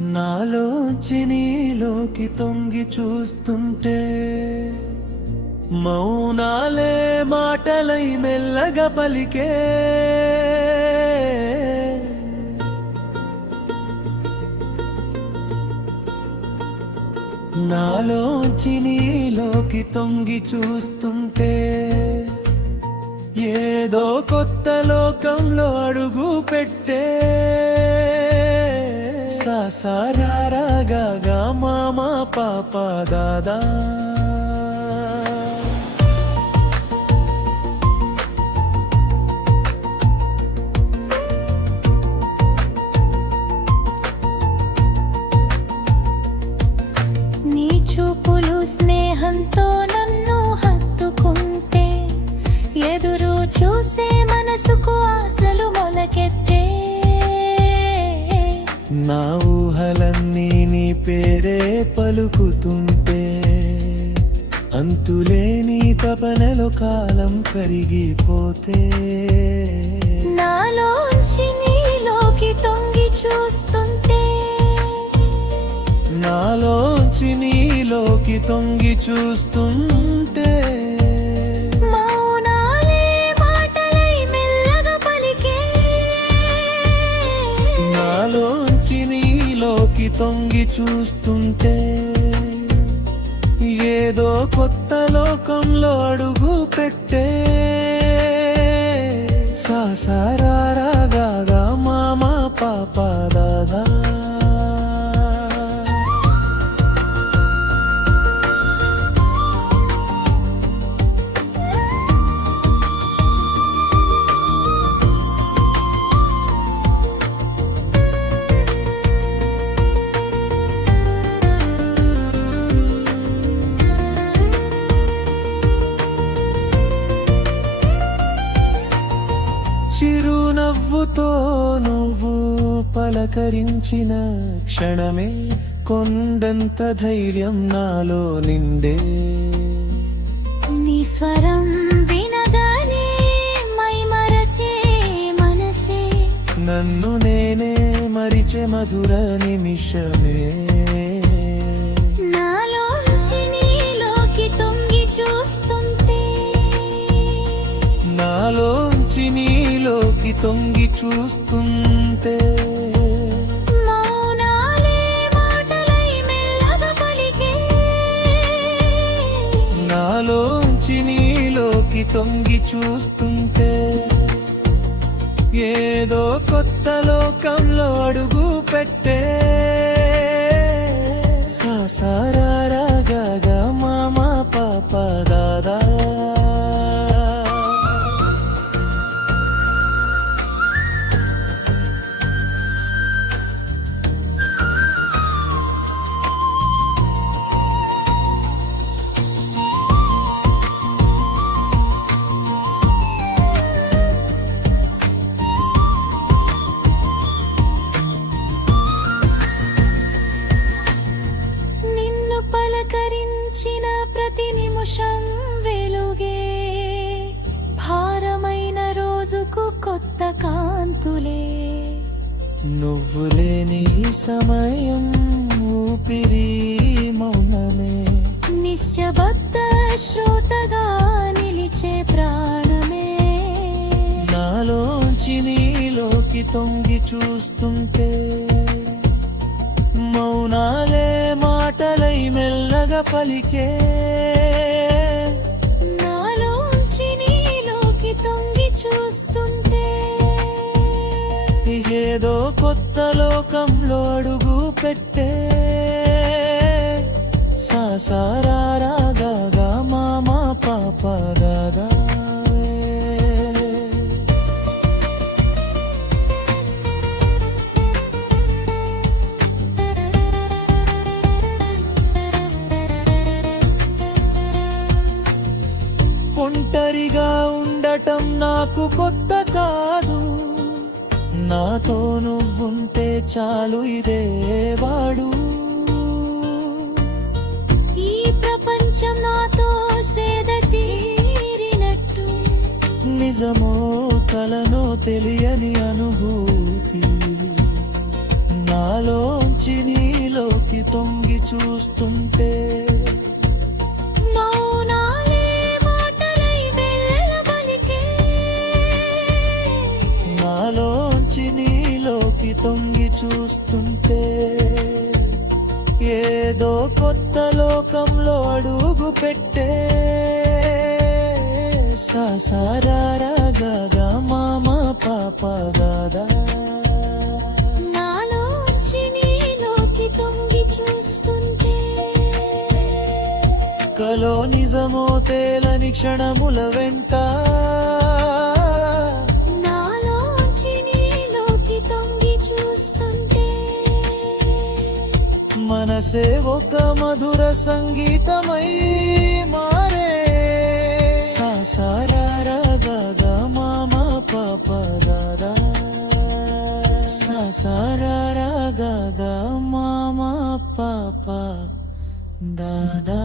నాలోంచి నీలోకి తొంగి చూస్తుంటే మౌనాలే మాటలై మెల్లగా పలికే. నాలోంచి నీలోకి తొంగి చూస్తుంటే ఏదో కొత్త లోకంలో అడుగు పెట్టే. సారాగా మామా పాప దాదా నీ చూపులు స్నేహంతో నన్ను హత్తుకుంటే ఎదురు చూసే మనసుకు ఆశలు మొలకెత్తే. నా ఊహలన్నీ నీ పేరే పలుకుతుంటే అంతులేని తపనలో కాలం కరిగిపోతే. నాలోంచి నీలోకి తొంగి చూస్తుంటే నాలోంచి నీలోకి తొంగి చూస్తుంటే మౌనాలే మాటలై మెల్లగా పలికే. నాలోంచి నీలోకి తొంగి చూస్తుంటే ఏదో కొత్త లోకంలో అడుగు పెట్టే. సారాగా మామా పాప దాదా చిరునవ్వుతో నువ్వు పలకరించిన క్షణమే కొండంత ధైర్యం నాలో నిండే. నీ స్వరం వినగానే మైమరచే మనసే నన్ను నేనే మరిచే మధుర నిమిషమే. నాలోంచి నీలోకి తొంగి చూస్తుంటే నాలోంచి నీలోకి తొంగి చూస్తుంటే మౌనాలే మాటలై మెల్లగా పలికే. నాలోంచి నీలోకి తొంగి చూస్తుంటే ఏదో కొత్త లోకంలో అడుగు పెట్టే. సారాగా మామా పాప దాదా పలకరించిన ప్రతి నిమిషం వెలుగే భారమైన రోజుకు కొత్త కాంతులే. నువ్వు లేని సమయం ఊపిరి మౌనమే నిశ్శబ్ద శ్రోతగా నిలిచే ప్రాణమే. నాలోంచి నీలోకి తొంగి చూస్తుంటే మౌనాలే మాటలై మెల్లగా పలికే. నాలోంచి నీలోకి తొంగి చూస్తుంటే ఏదో కొత్త లోకంలో అడుగు పెట్టే. సారాగా మామా పాప దాదా ఒంటరిగా ఉండటం నాకు కొత్త కాదు. నాతో నువ్వుంటే చాలు ఇదే వాడు. ఈ ప్రపంచం నాతో సేద తీరినట్టు నిజమో కలనో తెలియని అనుభూతి. నా నాలోంచి నీలోకి తొంగి చూస్తుంటే మౌనాలే మాటలై వెళ్ళబలికే నాలోంచి నీలోకి తొంగి చూస్తుంటే ఏదో కొత్త లోకంలో అడుగు పెట్టే సాసారాగా మామ పాప గాదా నాలోంచి నీలోకి తొంగి చూస్తుంటే కలో నిజమో తేలని క్షణముల వెంట నాలోంచి నీలోకి తొంగి చూస్తుంటే మనసే ఒక మధుర సంగీతమై మారే సాసారాగా మామ పాప దాదా సాసారాగా మామ పాప దాదా